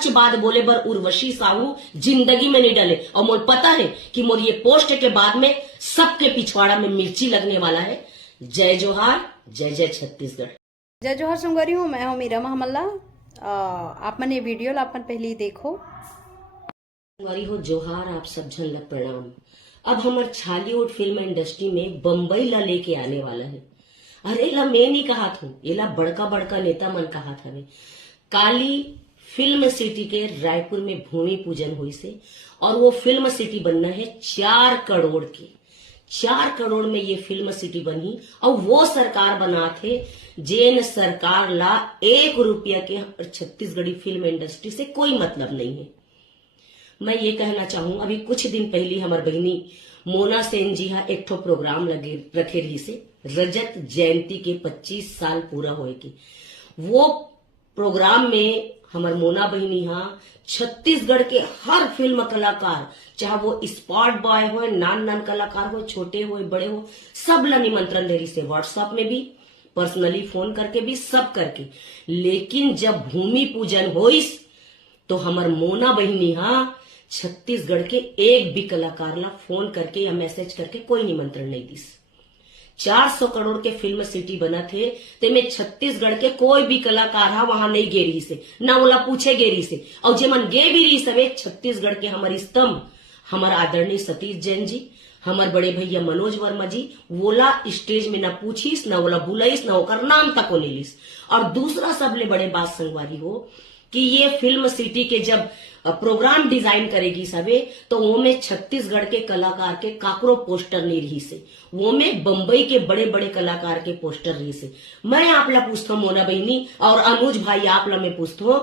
सच बात बोले बर उर्वशी साहू जिंदगी में नहीं डले। और मोर पता है कि मोर ये पोस्ट के बाद में सबके पिछवाड़ा में मिर्ची लगने वाला है। जय जोहार, जय जय छत्तीसगढ़। जय जोहार संगवारी हूँ, मैं हूँ मीरा महमल्ला। आप मन ये वीडियो ला अपन पहले ही देखो। संगवारी हो जोहार, आप सब झन ला प्रणाम। अब हमार छालीवुड फिल्म इंडस्ट्री में बम्बई ला लेके आने वाला है। अरे ला मैं नहीं कहा था, ये ला बड़का बड़का नेता मन कहा था। काली फिल्म सिटी के रायपुर में भूमि पूजन हुई से, और वो फिल्म सिटी बनना है 4 करोड़ की। 4 करोड़ में ये फिल्म सिटी बनी, और वो सरकार बना थे जेन सरकार ला 1 रुपया के छत्तीसगढ़ी फिल्म इंडस्ट्री से कोई मतलब नहीं है। मैं ये कहना चाहूँ, अभी कुछ दिन पहले हमार बहनी मोना सेन जी हा एक ठो प्रोग्राम रखे रही से रजत जयंती के 25 साल पूरा होए की। वो प्रोग्राम में हमार मोना बहनी हा छत्तीसगढ़ के हर फिल्म कलाकार, चाहे वो स्पॉट बॉय हो, नान कलाकार हो, छोटे हो बड़े हो, सब ला निमंत्रण दे रही से, व्हाट्सएप में भी, पर्सनली फोन करके भी, सब करके। लेकिन जब भूमि पूजन होइस तो हमार मोना बहनी हा छत्तीसगढ़ के एक भी कलाकार ला फोन करके या मैसेज करके कोई निमंत्रण नहीं दिस। 400 करोड़ के फिल्म सिटी बना थे, ते में छत्तीसगढ़ के कोई भी कलाकार हा वहां नहीं गे रही से, ना ओला पूछे गे रही से। और जे मन गे भी रही सवे छत्तीसगढ़ के हमारी स्तंभ, हमारा आदरणीय सतीश जैन जी, हमारे बड़े भैया मनोज वर्मा जी, वोला स्टेज में ना पूछीस, ना ओला बुलाईस, ना ओकर नाम तक ले लीस। और दूसरा सबले बड़े बात संगवारी हो कि ये फिल्म सिटी के जब प्रोग्राम डिजाइन करेगी सबे, तो वो में छत्तीसगढ़ के कलाकार के काकरो पोस्टर नहीं रही से, वो में बम्बई के बड़े बड़े कलाकार के पोस्टर रही से। मैं आप ला पूछता हूँ मोना बहनी और अनुज भाई, आप ला मैं पूछता हूँ,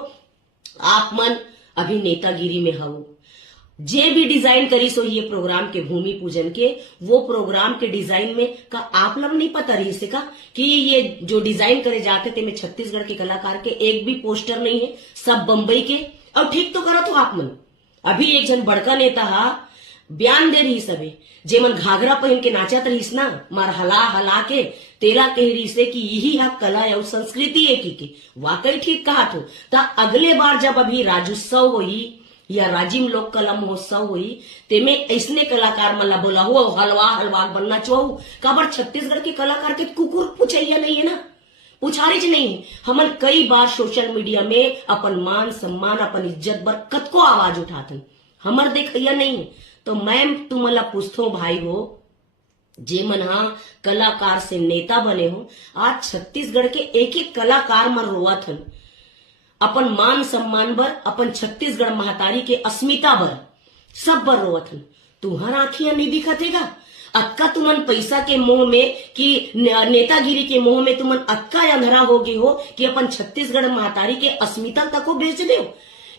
आप मन अभी नेतागिरी में हो, जे भी डिजाइन करी सो ये प्रोग्राम के भूमि पूजन के, वो प्रोग्राम के डिजाइन में का आप लोग नहीं पता रही से का कि ये जो डिजाइन करे जाते थे में छत्तीसगढ़ के कलाकार के एक भी पोस्टर नहीं है, सब बम्बई के। और ठीक तो करो तो आप मन, अभी एक जन बड़का नेता हा बयान दे रही सबे, जे मन घाघरा पहन के नाचत रहीस ना, मार हला हला के तेरा कह रही से कि यही है कला और संस्कृति है की वाकई ठीक कहा तो। अगले बार जब अभी राज्योत्सव हुई या राजिम लोक कला महोत्सव हुई, तेमे ऐसने कलाकार मन ला बोला हुआ हलवा बनना चाहू। काबर छत्तीसगढ़ के कलाकार के कुकुर पूछैया नहीं है ना, पुछारिच नहीं है। हमन कई बार सोशल मीडिया में अपन मान सम्मान, अपन इज्जत बर कतको आवाज उठाथन, हमर देखैया नहीं है। तो मैं तुमला पूछता हूँ भाई हो, जे मन हा कलाकार से नेता बने हो, आज छत्तीसगढ़ के एक एक कलाकार मन रोवत हन अपन मान सम्मान बर, अपन छत्तीसगढ़ महतारी के अस्मिता बर, सब बर रोवत हन। तुम्हारा आंखियां नहीं दिखतेगा? अक्का तुमन पैसा के मोह में कि नेतागिरी के मोह में तुमन अक्का अंधरा हो गए हो कि अपन छत्तीसगढ़ महतारी के अस्मिता तक को बेच दे,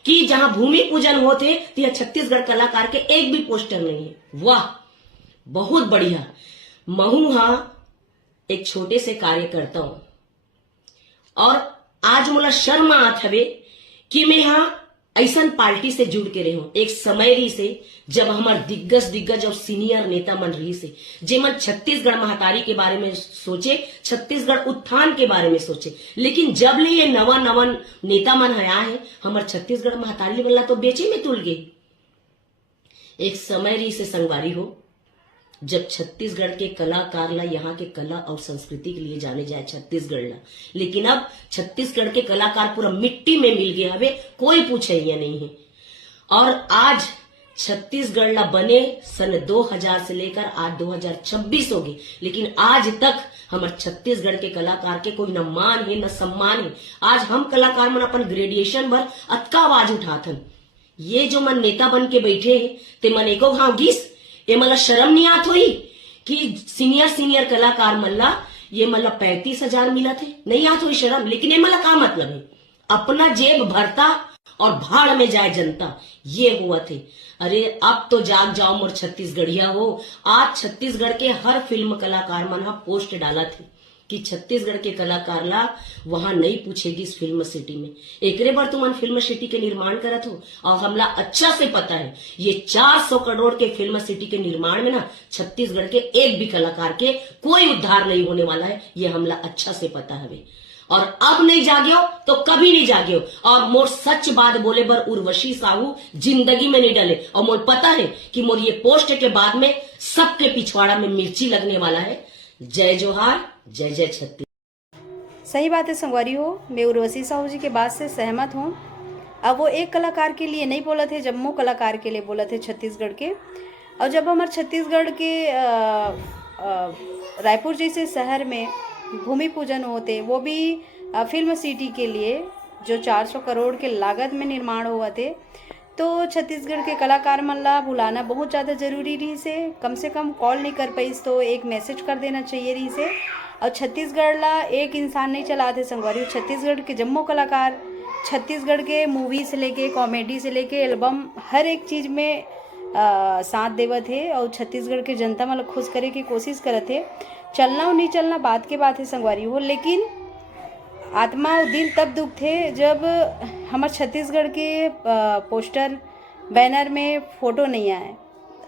कि जहां भूमि पूजन होते तो छत्तीसगढ़ कलाकार के एक भी पोस्टर नहीं है। वाह, बहुत बढ़िया। महू हा एक छोटे से कार्यकर्ता हूं, और आज मोला शर्म आत हवे कि मैं यहाँ ऐसा पार्टी से जुड़ के रही हूं। एक समय रही से जब हमार दिग्गज और सीनियर नेता मन रही से, जे मन छत्तीसगढ़ महतारी के बारे में सोचे, छत्तीसगढ़ उत्थान के बारे में सोचे। लेकिन जब ले ये नवा नेता मन आया है, हमार छत्तीसगढ़ महतारी वाला तो बेचे में तुल गए। एक समय रही से संगवारी हो, जब छत्तीसगढ़ के कलाकार ला यहाँ के कला और संस्कृति के लिए जाने जाए छत्तीसगढ़ ला, लेकिन अब छत्तीसगढ़ के कलाकार पूरा मिट्टी में मिल गया हवे, कोई पूछे ये नहीं है। और आज छत्तीसगढ़ ला बने सन 2000 से लेकर आज 2026 हो गए, लेकिन आज तक हमारे छत्तीसगढ़ के कलाकार के कोई न मान है न सम्मान है। आज हम कलाकार मन अपन ग्रेजुएशन भर अतका आवाज उठाथन। ये जो मन नेता बन के बैठे है, ते मन एको घाव गिस, ये मला शर्म नहीं आत हुई कि सीनियर कलाकार मल्ला ये मला 35,000 मिला थे, नहीं आत हुई शर्म। लेकिन ये मला का मतलब है, अपना जेब भरता और भाड़ में जाए जनता, ये हुआ थे। अरे अब तो जाग जाओ मोर छत्तीसगढ़िया हो। आज छत्तीसगढ़ के हर फिल्म कलाकार मन हा पोस्ट डाला थे कि छत्तीसगढ़ के कलाकार ला वहां नहीं पूछेगी इस फिल्म सिटी में। एकरे बार तुम फिल्म सिटी के निर्माण करत हो, और हमला अच्छा से पता है ये 400 करोड़ के फिल्म सिटी के निर्माण में ना छत्तीसगढ़ के एक भी कलाकार के कोई उद्धार नहीं होने वाला है, ये हमला अच्छा से पता है। और अब नहीं जागियो तो कभी नहीं जागियो। और मोर सच बात बोले बर उर्वशी साहू जिंदगी में नहीं डले। और मोर पता है कि मोर ये पोस्ट के बाद में सबके पिछवाड़ा में मिर्ची लगने वाला है। जय जोहार, जय जय छत्तीस। सही बात है संगवारी हो, मैं उर्वशी साहू जी के बात से सहमत हूँ। अब वो एक कलाकार के लिए नहीं बोला थे, जम्मू कलाकार के लिए बोला थे छत्तीसगढ़ के। और जब हमारे छत्तीसगढ़ के रायपुर जैसे शहर में भूमि पूजन होते, वो भी फिल्म सिटी के लिए जो 400 करोड़ के लागत में निर्माण हुआ थे, तो छत्तीसगढ़ के कलाकार मन ला बुलाना बहुत ज़्यादा जरूरी रही से। कम से कम कॉल नहीं कर पाई तो एक मैसेज कर देना चाहिए रही से। और छत्तीसगढ़ ला एक इंसान नहीं चलाते संगवारी, छत्तीसगढ़ के जम्मू कलाकार छत्तीसगढ़ के मूवी से लेके कॉमेडी से लेके एल्बम हर एक चीज़ में साथ देवत थे। और छत्तीसगढ़ के जनता मतलब खुश करे की कोशिश करत थे। चलना और नहीं चलना बात के बात है संगवारी हो, लेकिन आत्मा और दिल तब दुख थे जब हमारे छत्तीसगढ़ के पोस्टर बैनर में फ़ोटो नहीं आए।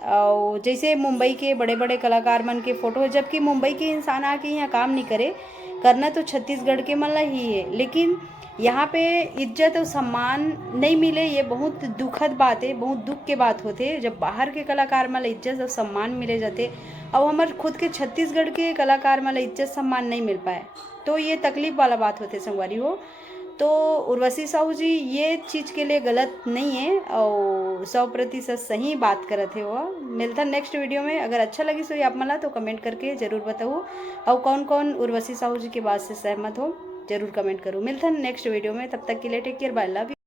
और जैसे मुंबई के बड़े बड़े कलाकार मन के फ़ोटो, जबकि मुंबई के इंसान आके यहाँ काम नहीं करे, करना तो छत्तीसगढ़ के मन ला ही है, लेकिन यहाँ पे इज्जत और सम्मान नहीं मिले। ये बहुत दुखद बात है, बहुत दुख के बात होते जब बाहर के कलाकार मन ला इज्जत और सम्मान मिले जाते और हमारे खुद के छत्तीसगढ़ के कलाकार मन ला इज्जत सम्मान नहीं मिल पाए, तो ये तकलीफ वाला बात होते संगवारी हो। तो उर्वशी साहू जी ये चीज़ के लिए गलत नहीं है और 100% सही बात करत है। वो मिलता नेक्स्ट वीडियो में। अगर अच्छा लगी सो आप मला तो कमेंट करके ज़रूर बताओ, और कौन कौन उर्वशी साहू जी की बात से सहमत हो ज़रूर कमेंट करो। मिलता नेक्स्ट वीडियो में, तब तक के लिए take care, bye, love you.